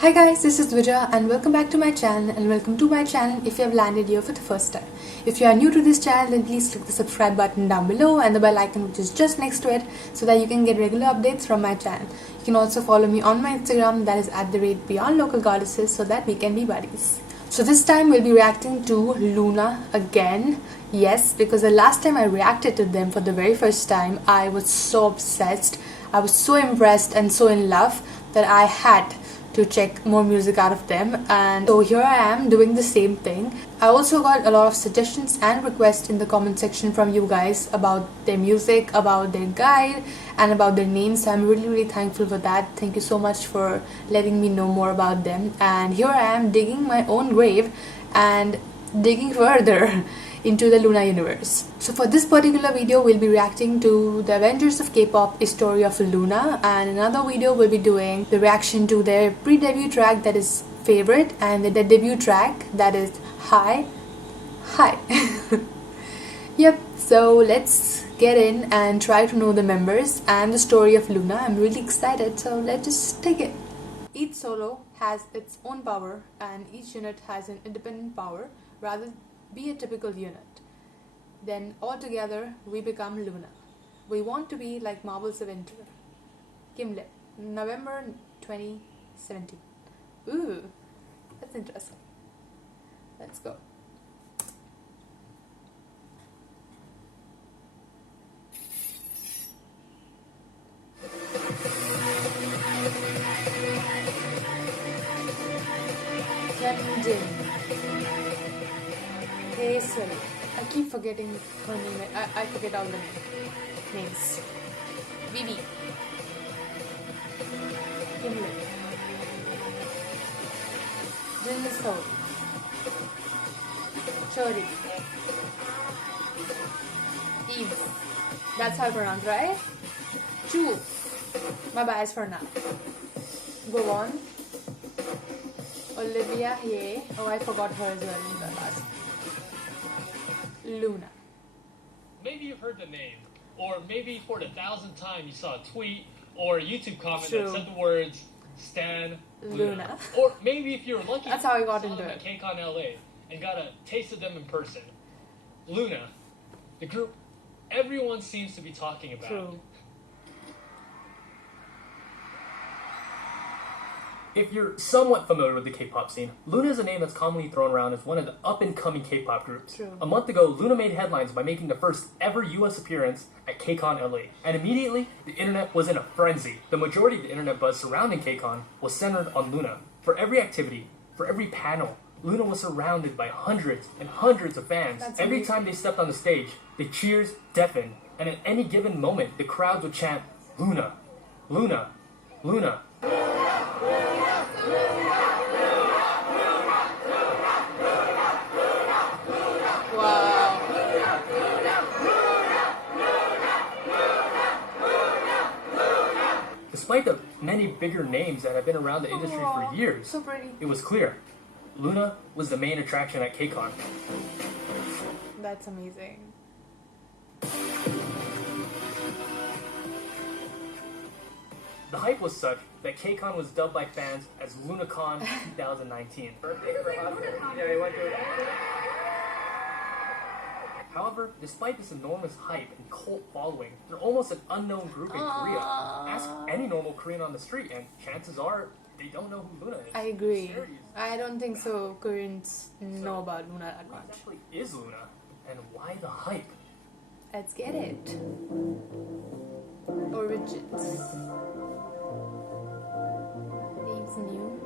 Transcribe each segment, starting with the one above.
Hi guys, this is Dvija and welcome back to my channel, and welcome to my channel if you have landed here for the first time. If you are new to this channel, then please click the subscribe button down below and the bell icon which is just next to it so that you can get regular updates from my channel. You can also follow me on my Instagram, that is @beyondlocalgoddesses, so that we can be buddies. So this time we'll be reacting to LOONA again. Yes, because the last time I reacted to them for the very first time, I was so obsessed. I was so impressed and so in love that I had to check more music out of them, and so here I am doing the same thing. I also got a lot of suggestions and requests in the comment section from you guys about their music, about their guide, and about their names. So I'm really thankful for that. Thank you so much for letting me know more about them. And here I am digging my own grave and digging further into the LOONA universe. So for this particular video, we'll be reacting to the Avengers of Kpop, A Story of LOONA, and another video we'll be doing the reaction to their pre-debut track, that is Favorite, and the debut track, that is Hi. Yep, so let's get in and try to know the members and the story of LOONA. I'm really excited, so let's just take it. Each solo has its own power and each unit has an independent power rather be a typical unit. Then all together we become LOONA. We want to be like Marvel's Avenger. Kimle, November 2017. Ooh, that's interesting. Let's go. Camden. Hazel. I keep forgetting her name. I forget all the names. Vivi. Gimlet. Jinso. Chori. Eve. That's how I pronounce, right? Chu. My bias for now. Go on. Olivia Ye. Oh, I forgot her as well in the last. LOONA. Maybe you've heard the name, or maybe for the 1,000th time you saw a tweet or a YouTube comment that said the words Stan LOONA. Or maybe if you're lucky, that's how I got saw into them it. At KCON LA and got a taste of them in person. LOONA, the group everyone seems to be talking about. True. If you're somewhat familiar with the K-pop scene, LOONA is a name that's commonly thrown around as one of the up-and-coming K-pop groups. True. A month ago, LOONA made headlines by making the first ever US appearance at KCON LA, and immediately, the internet was in a frenzy. The majority of the internet buzz surrounding KCON was centered on LOONA. For every activity, for every panel, LOONA was surrounded by hundreds and hundreds of fans. That's Every amazing. time they stepped on the stage, the cheers deafened, and at any given moment, the crowd would chant, LOONA, LOONA, LOONA. Despite the many bigger names that have been around the industry for years, So pretty. it was clear LOONA was the main attraction at KCON. That's amazing. The hype was such that KCON was dubbed by fans as LOONACON 2019. However, despite this enormous hype and cult following, they're almost an unknown group in Korea. Ask any normal Korean on the street, and chances are they don't know who LOONA is. I agree. I don't think so. Koreans know about LOONA that What much. exactly is LOONA, and why the hype? Let's get it. Origins. Names new.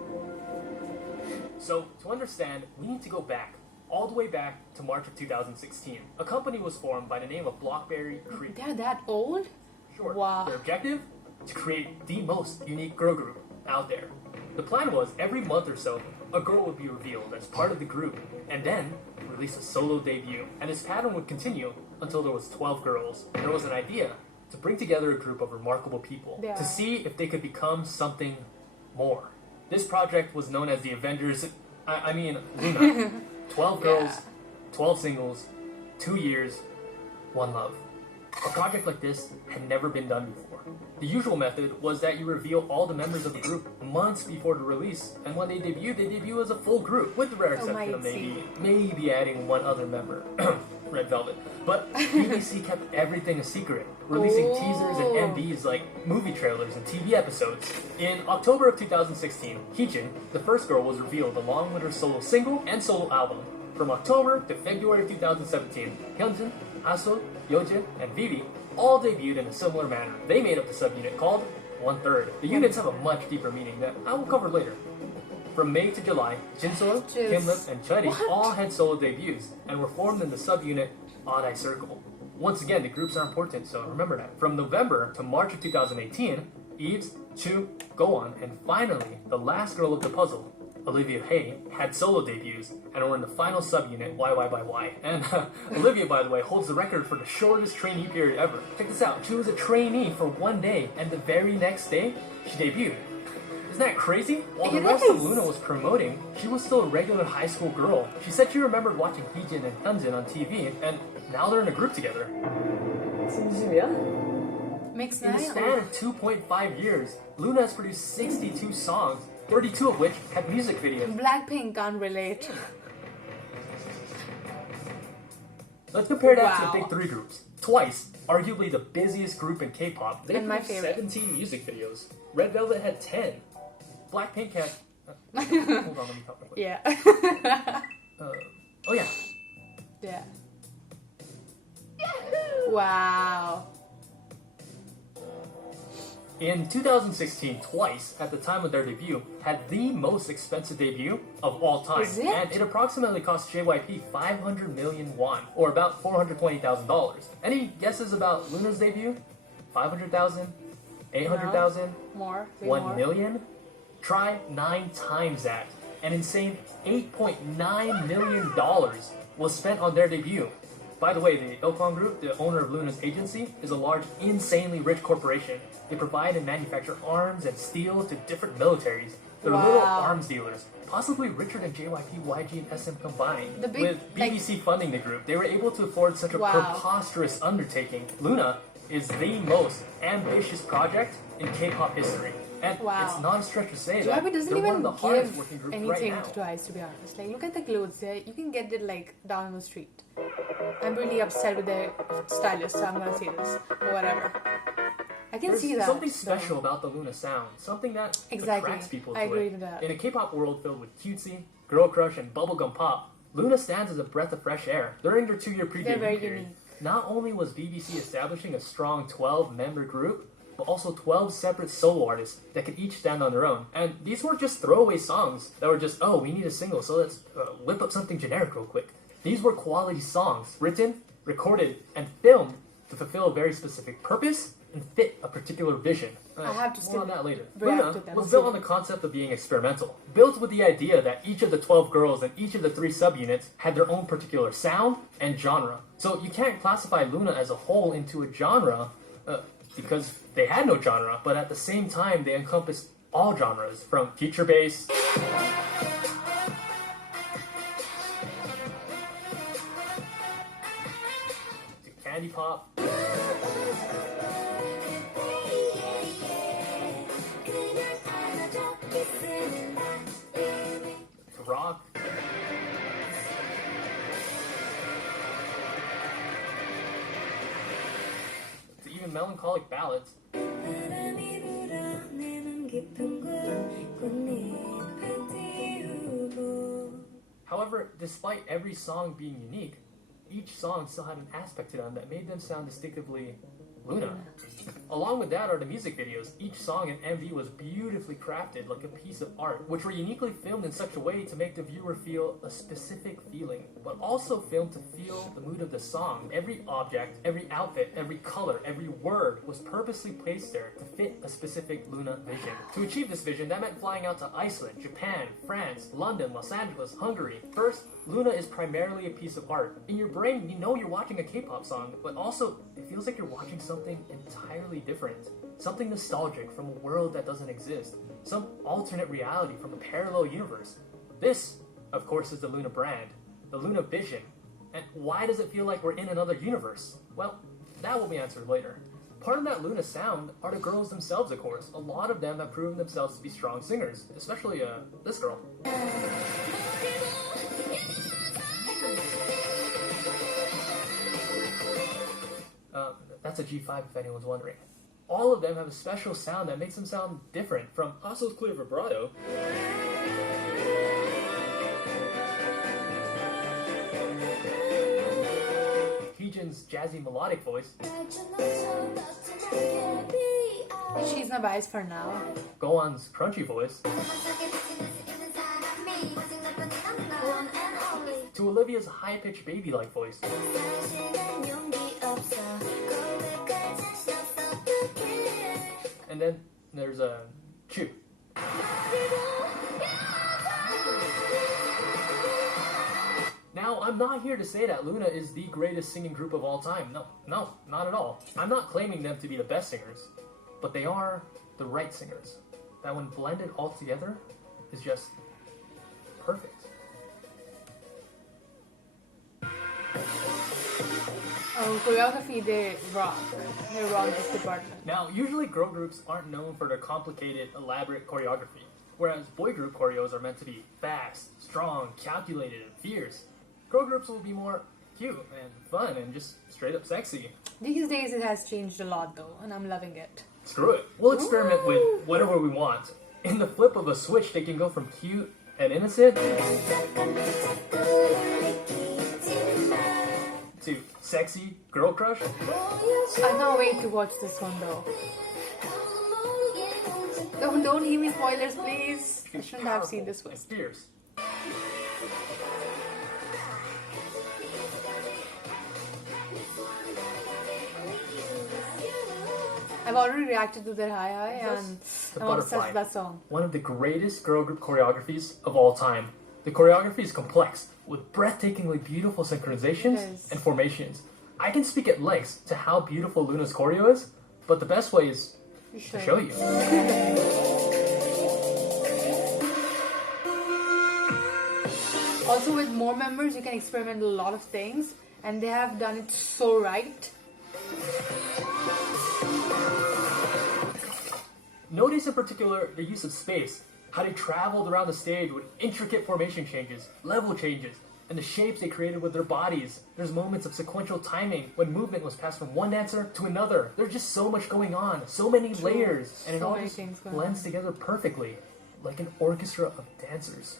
So, to understand, we need to go back, all the way back to March of 2016. A company was formed by the name of Blockberry Creek. They're that old? Sure. Wow. Their objective? To create the most unique girl group out there. The plan was every month or so, a girl would be revealed as part of the group, and then release a solo debut. And this pattern would continue until there was 12 girls. There was an idea to bring together a group of remarkable people Yeah. to see if they could become something more. This project was known as the Avengers, LOONA. 12 girls, 12 singles, 2 years, 1 love. A project like this had never been done before. The usual method was that you reveal all the members of the group months before the release, and when they debut as a full group, with the rare exception of maybe adding one other member, Red Velvet. But BBC kept everything a secret, releasing teasers and MVs like movie trailers and TV episodes. In October of 2016, Heejin, the first girl, was revealed along with her solo single and solo album. From October to February of 2017, Hyunjin, Aso, Yeojin, and Vivi all debuted in a similar manner. They made up the subunit called 1/3. The units have a much deeper meaning that I will cover later. From May to July, Jinseo, Kimlip, and Chuddy all had solo debuts and were formed in the subunit Odd Eye Circle. Once again, the groups are important, so remember that. From November to March of 2018, Eves, Chu, Go-on, and finally, the last girl of the puzzle, Olivia Hay, had solo debuts and were in the final subunit YY by Y. And Olivia, by the way, holds the record for the shortest trainee period ever. Check this out. She was a trainee for 1 day, and the very next day, she debuted. Isn't that crazy? While the rest of LOONA was promoting, she was still a regular high school girl. She said she remembered watching Heejin and Hyunjin on TV, and now they're in a group together. 진심이야? Makes In the span of 2.5 years, LOONA has produced 62 songs, 32 of which had music videos. Blackpink can't relate. Let's compare that to the big three groups. TWICE, arguably the busiest group in K-pop, they produced 17 music videos. Red Velvet had 10. Blackpink had... hold on, let me talk quickly. Yeah. Oh yeah. Yeah. Wow. In 2016, TWICE, at the time of their debut, had the most expensive debut of all time. Is it? And it approximately cost JYP 500 million won, or about $420,000. Any guesses about LOONA's debut? 500,000? 800,000? More? 1 million? Try 9 times that. An insane $8.9 million was spent on their debut. By the way, the Ilkwang Group, the owner of LOONA's agency, is a large, insanely rich corporation. They provide and manufacture arms and steel to different militaries. They're little arms dealers, possibly richer than JYP, YG, and SM combined. With BBC funding the group, they were able to afford such a preposterous undertaking. LOONA is the most ambitious project in K-pop history. And it's not a stretch to say that doesn't they're one of even the hardest give working groups anything right now. to TWICE, to be honest. Like, look at the clothes there. You can get it like down the street. I'm really upset with their stylist, so I'm gonna say this. But whatever. I can see that. There's something special about the LOONA sound. Something that attracts people to it. I agree with that. In a K-pop world filled with cutesy, girl crush, and bubblegum pop, LOONA stands as a breath of fresh air. During their 2-year pre-debut period, unique. Not only was BBC establishing a strong 12-member group, but also 12 separate solo artists that could each stand on their own. And these weren't just throwaway songs that were just, oh, we need a single, so let's whip up something generic real quick. These were quality songs, written, recorded, and filmed to fulfill a very specific purpose and fit a particular vision. I have to more on that later. LOONA LOONA was built on the concept of being experimental, built with the idea that each of the 12 girls and each of the 3 subunits had their own particular sound and genre. So you can't classify LOONA as a whole into a genre because they had no genre, but at the same time they encompassed all genres, from feature bass to candy pop to rock. To even melancholic ballads. However, despite every song being unique, each song still had an aspect to them that made them sound distinctively LOONA. Along with that are the music videos. Each song and MV was beautifully crafted like a piece of art, which were uniquely filmed in such a way to make the viewer feel a specific feeling, but also filmed to feel the mood of the song. Every object, every outfit, every color, every word was purposely placed there to fit a specific LOONA vision. To achieve this vision, that meant flying out to Iceland, Japan, France, London, Los Angeles, Hungary. First, LOONA is primarily a piece of art. In your brain, you know you're watching a K-pop song, but also it feels like you're watching something entirely different. Something nostalgic from a world that doesn't exist. Some alternate reality from a parallel universe. This, of course, is the LOONA brand, the LOONA vision. And why does it feel like we're in another universe? Well, that will be answered later. Part of that LOONA sound are the girls themselves, of course. A lot of them have proven themselves to be strong singers, especially this girl. That's a G5 if anyone's wondering. All of them have a special sound that makes them sound different, from Aso's clear vibrato Heejin's jazzy melodic voice, She's my bias for now. Gowan's crunchy voice, to Olivia's high-pitched baby-like voice. And then there's Chu. Now, I'm not here to say that LOONA is the greatest singing group of all time. No, not at all. I'm not claiming them to be the best singers, but they are the right singers. That when blended all together is just perfect. Oh, choreography, they rock. They rock this department. Now, usually girl groups aren't known for their complicated, elaborate choreography, whereas boy group choreos are meant to be fast, strong, calculated, and fierce. Girl groups will be more cute and fun and just straight up sexy. These days it has changed a lot though, and I'm loving it. Screw it. We'll experiment with whatever we want. In the flip of a switch, they can go from cute and innocent to sexy girl crush. I can't wait to watch this one though. Don't give me spoilers, please. I shouldn't have seen this one. It's fierce. I've already reacted to their Hi Hi and The I'm obsessed Butterfly. with that song. One of the greatest girl group choreographies of all time. The choreography is complex, with breathtakingly beautiful synchronizations Yes. and formations. I can speak at lengths to how beautiful LOONA's choreo is, but the best way is to show you. Also, with more members, you can experiment a lot of things, and they have done it so right. Notice in particular the use of space, how they traveled around the stage with intricate formation changes, level changes, and the shapes they created with their bodies. There's moments of sequential timing when movement was passed from one dancer to another. There's just so much going on, so many layers, and it So all many just things going blends on. together perfectly, like an orchestra of dancers.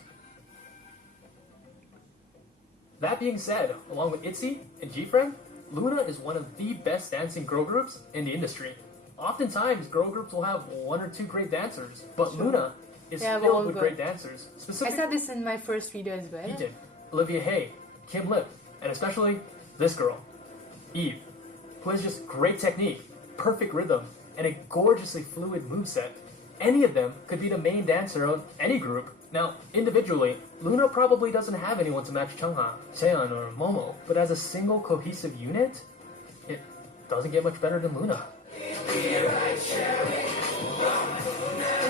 That being said, along with ITZY and G-Friend, LOONA is one of the best dancing girl groups in the industry. Oftentimes, girl groups will have one or two great dancers, but LOONA is They have filled all with good. great dancers. I Specifically, said this in my first video as well. Heejin, Olivia Hay, Kim Lip, and especially this girl, Eve, who has just great technique, perfect rhythm, and a gorgeously fluid moveset. Any of them could be the main dancer of any group. Now, individually, LOONA probably doesn't have anyone to match Chungha, Seon, or Momo, but as a single cohesive unit, it doesn't get much better than LOONA. If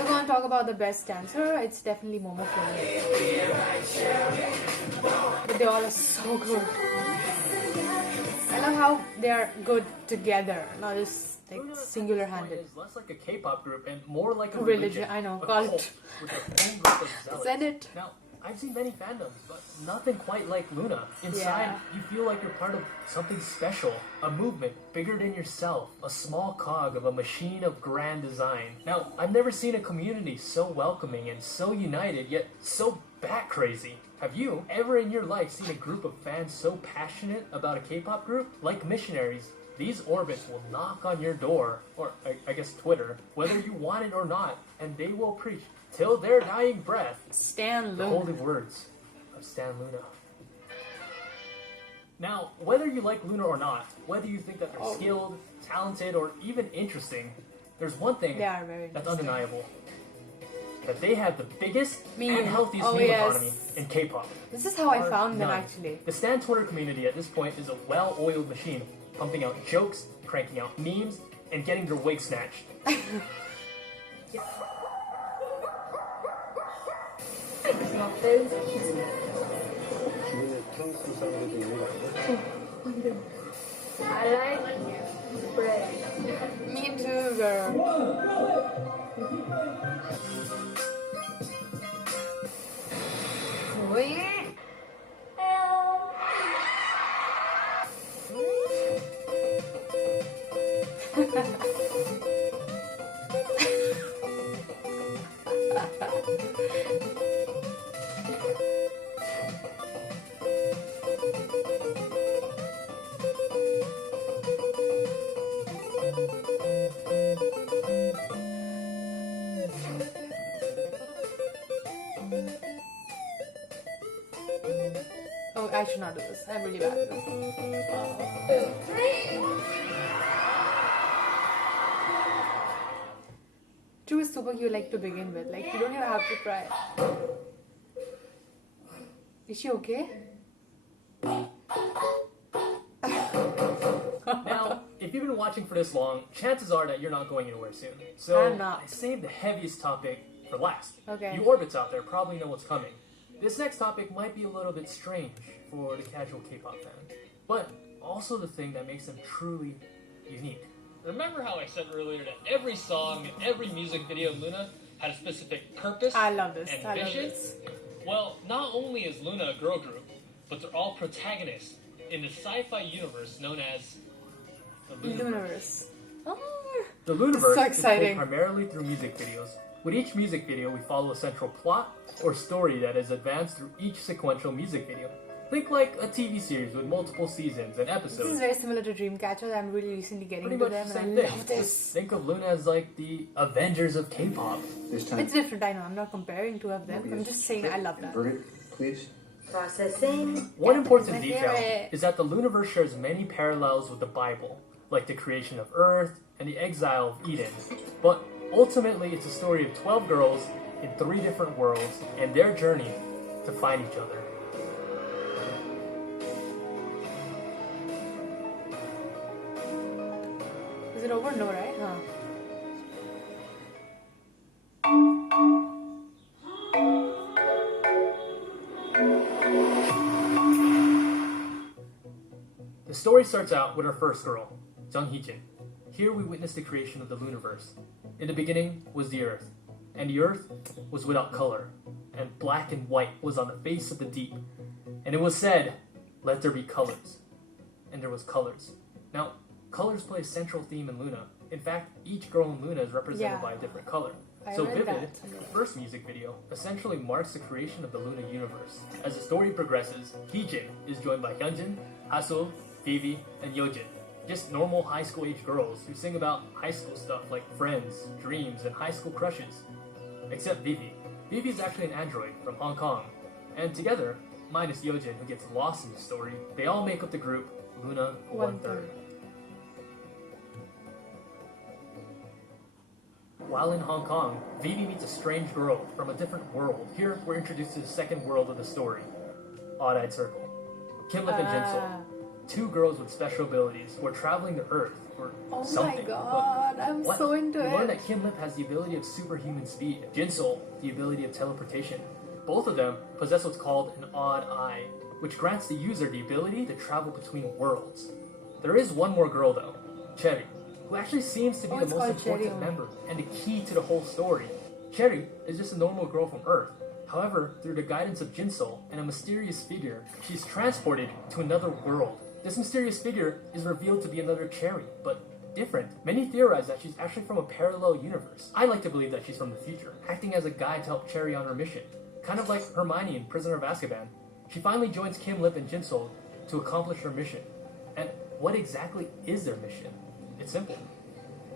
we're going to talk about the best dancer, it's definitely Momo for me. But they all are so good. I love how they are good together, not just like LOONA singular-handed. is less like a K-pop group and more like a Religion, I know, a cult. with their own group of zealots. Said it. Now, I've seen many fandoms, but nothing quite like LOONA. Inside, Yeah. you feel like you're part of something special, a movement bigger than yourself, a small cog of a machine of grand design. Now, I've never seen a community so welcoming and so united, yet so bat crazy. Have you ever in your life seen a group of fans so passionate about a K-pop group? Like missionaries, these orbits will knock on your door, or I guess Twitter, whether you want it or not, and they will preach till their dying breath Stan the holy Loon. words of Stan LOONA. Now, whether you like LOONA or not, whether you think that they're skilled, talented, or even interesting, there's one thing They are very that's interesting. undeniable. That they have the biggest Meme. and healthiest Oh, meme yes. economy in K-pop. This is how I Bar found them none. actually. The Stan Twitter community at this point is a well-oiled machine, pumping out jokes, cranking out memes, and getting their wig snatched. I like bread. Me too, girl. Oh, I should not do this. I'm really bad at this. True is super cute, like to begin with. Like you don't even have to try. Is she okay? Now, if you've been watching for this long, chances are that you're not going anywhere soon. So I'm not. I saved the heaviest topic for last. Okay. You orbits out there probably know what's coming. This next topic might be a little bit strange for the casual K-pop fan, but also the thing that makes them truly unique. Remember how I said earlier that every song and every music video in LOONA had a specific purpose I love this. and I love vision? this. Well, not only is LOONA a girl group, but they're all protagonists in the sci-fi universe known as the Looniverse. Universe. Oh. The Looniverse So is exciting. told primarily through music videos. With each music video, we follow a central plot or story that is advanced through each sequential music video. Think like a TV series with multiple seasons and This is episodes. very similar to Dreamcatcher. I'm really recently getting Pretty into much them the and same I thing. love this. Think of LOONA as like the Avengers of K-pop. This time. It's different, I know. I'm not comparing two of them. I'm just saying I love that. Invert it, please. Processing. One important my detail favorite. is that the Looniverse shares many parallels with the Bible, like the creation of Earth and the exile of Eden. But ultimately, it's a story of 12 girls in 3 different worlds and their journey to find each other. Is it over? No, right? Huh. The story starts out with our first girl, Jung Hee-jin. Here we witness the creation of the Looniverse. In the beginning was the Earth, and the Earth was without color, and black and white was on the face of the deep. And it was said, "Let there be colors." And there was colors. Now, colors play a central theme in LOONA. In fact, each girl in LOONA is represented Yeah. by a different color. I So read Vivid, that. the first music video, essentially marks the creation of the LOONA universe. As the story progresses, Heejin is joined by Hyunjin, Hasul, Vivi, and Yojin. Just normal high school age girls who sing about high school stuff like friends, dreams, and high school crushes. Except Vivi. Vivi is actually an android from Hong Kong. And together, minus Yojin who gets lost in the story, they all make up the group LOONA 1/3. While in Hong Kong, Vivi meets a strange girl from a different world. Here, we're introduced to the second world of the story, Odd-Eyed Circle. Kimlip and Jinsol, 2 girls with special abilities who are traveling to Earth for Oh something. my god, I'm What? so into We learn it. that Kimlip has the ability of superhuman speed, Jinsol the ability of teleportation. Both of them possess what's called an odd eye, which grants the user the ability to travel between worlds. There is one more girl though, Cherry, who actually seems to be Oh, the it's most called Cherry. important member and the key to the whole story. Cherry is just a normal girl from Earth. However, through the guidance of Jinsol and a mysterious figure, she's transported to another world. This mysterious figure is revealed to be another Cherry, but different. Many theorize that she's actually from a parallel universe. I like to believe that she's from the future, acting as a guide to help Cherry on her mission. Kind of like Hermione in Prisoner of Azkaban. She finally joins Kimlip and Jinsol to accomplish her mission. And what exactly is their mission? It's simple.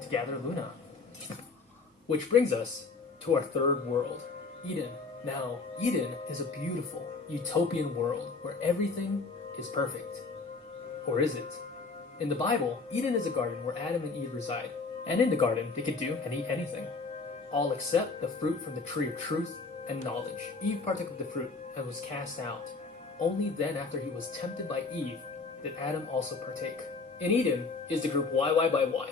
To gather LOONA. Which brings us to our third world, Eden. Now, Eden is a beautiful, utopian world where everything is perfect. Or is it? In the Bible, Eden is a garden where Adam and Eve reside. And in the garden, they could do and eat anything. All except the fruit from the tree of truth and knowledge. Eve partook of the fruit and was cast out. Only then after he was tempted by Eve did Adam also partake. In Eden is the group YY by Y.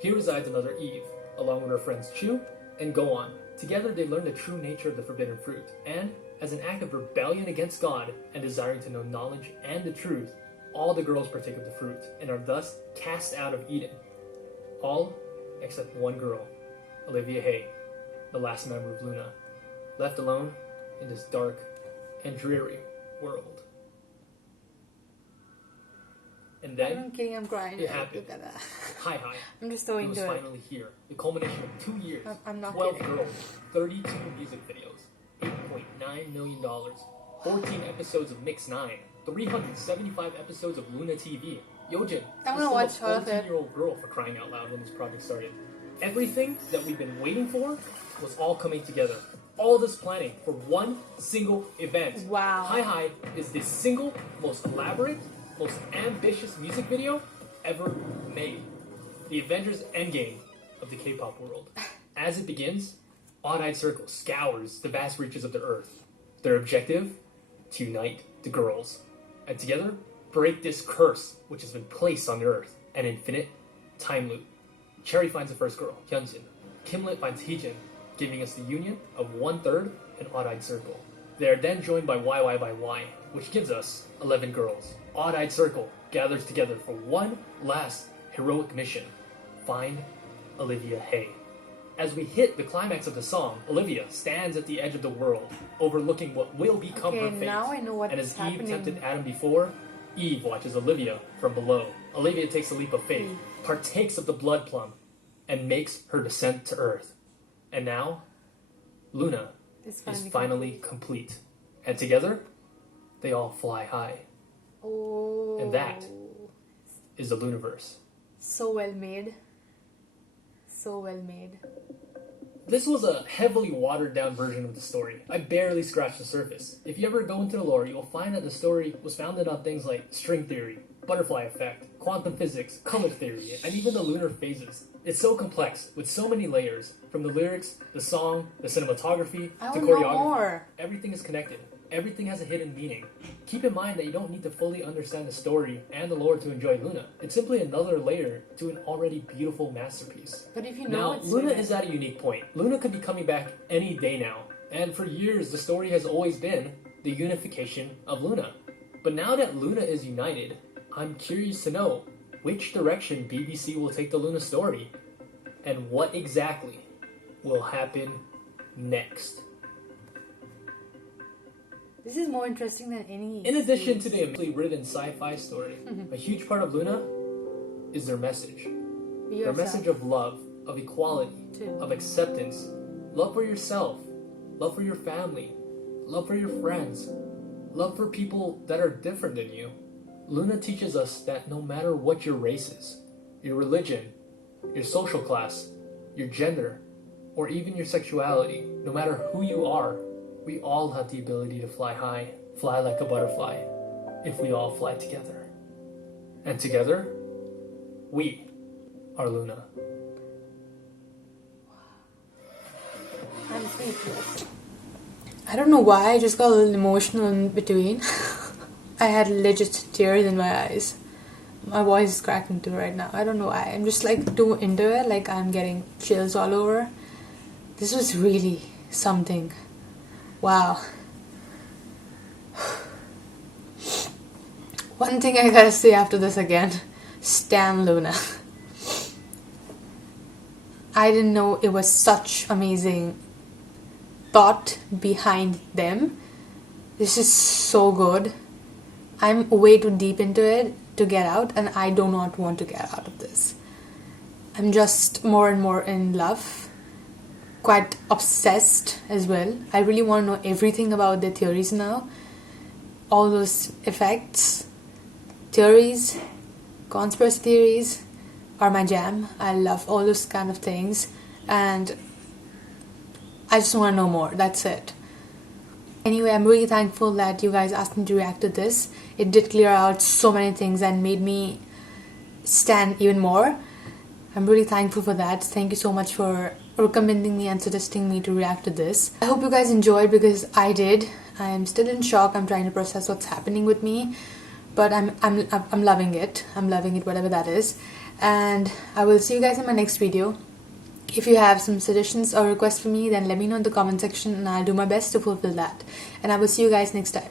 Here resides another Eve, along with her friends Chu and Goan. Together they learn the true nature of the forbidden fruit, and as an act of rebellion against God and desiring to know knowledge and the truth, all the girls partake of the fruit and are thus cast out of Eden. All except one girl, Olivia Hay, the last member of LOONA, left alone in this dark and dreary world. And then I'm kidding, I'm crying. it happened. Look at that. Hi. I'm just so It was into it. finally here. The culmination of 2 years, I'm not 12 kidding. girls, 32 music videos, $8.9 million, 14 episodes of Mix 9, 375 episodes of LOONA TV. Yojin I'm was gonna watch still all a of it. 14-year-old girl for crying out loud when this project started. Everything that we've been waiting for was all coming together. All this planning for one single event. Wow. Hi is the single most elaborate, most ambitious music video ever made. The Avengers Endgame of the K-pop world. As it begins, Odd-Eyed Circle scours the vast reaches of the earth. Their objective? To unite the girls. And together, break this curse which has been placed on the earth. An infinite time loop. Cherry finds the first girl, Hyunjin. Kimlet finds Heejin, giving us the union of 1/3 an Odd-Eyed Circle. They are then joined by YY by Y, which gives us 11 girls. Odd-Eyed Circle gathers together for one last heroic mission. Find Olivia Hay. As we hit the climax of the song, Olivia stands at the edge of the world, overlooking what will become her fate. Now I know what's and as happening. Eve tempted Adam before, Eve watches Olivia from below. Olivia takes a leap of faith, partakes of the blood plum, and makes her descent to Earth. And now, LOONA It's is finally complete. And together, they all fly high. Oh. And that is the LOONAverse. So well made. So well made. This was a heavily watered down version of the story. I barely scratched the surface. If you ever go into the lore, you'll find that the story was founded on things like string theory, butterfly effect, quantum physics, color theory, and even the lunar phases. It's so complex, with so many layers, from the lyrics, the song, the cinematography, I to want to know choreography. more. Everything is connected. Everything has a hidden meaning. Keep in mind that you don't need to fully understand the story and the lore to enjoy LOONA. It's simply another layer to an already beautiful masterpiece. But if you know Now, it's LOONA real. is at a unique point. LOONA could be coming back any day now. And for years, the story has always been the unification of LOONA. But now that LOONA is united, I'm curious to know which direction BBC will take the LOONA story and what exactly will happen next. This is more interesting than any. In addition to the amazingly written sci-fi story, a huge part of LOONA is their message. Be Their yourself. message of love, of equality, Too. of acceptance, love for yourself, love for your family, love for your friends, love for people that are different than you. LOONA teaches us that no matter what your race is, your religion, your social class, your gender, or even your sexuality, no matter who you are, we all have the ability to fly high, fly like a butterfly, if we all fly together. And together, we are LOONA. I'm speechless. I don't know why, I just got a little emotional in between. I had legit tears in my eyes. My voice is cracking too right now. I don't know why. I'm just like too into it, like I'm getting chills all over. This was really something. Wow. One thing I gotta say after this again. Stan LOONA. I didn't know it was such amazing thought behind them. This is so good. I'm way too deep into it to get out, and I do not want to get out of this. I'm just more and more in love, quite obsessed as well. I really want to know everything about their theories now. All those effects, theories, conspiracy theories are my jam. I love all those kind of things, and I just want to know more. That's it. Anyway, I'm really thankful that you guys asked me to react to this. It did clear out so many things and made me stand even more. I'm really thankful for that. Thank you so much for recommending me and suggesting me to react to this. I hope you guys enjoyed, because I did. I am still in shock. I'm trying to process what's happening with me, but I'm loving it. I'm loving it, whatever that is. And I will see you guys in my next video. If you have some suggestions or requests for me, then let me know in the comment section and I'll do my best to fulfill that. And I will see you guys next time.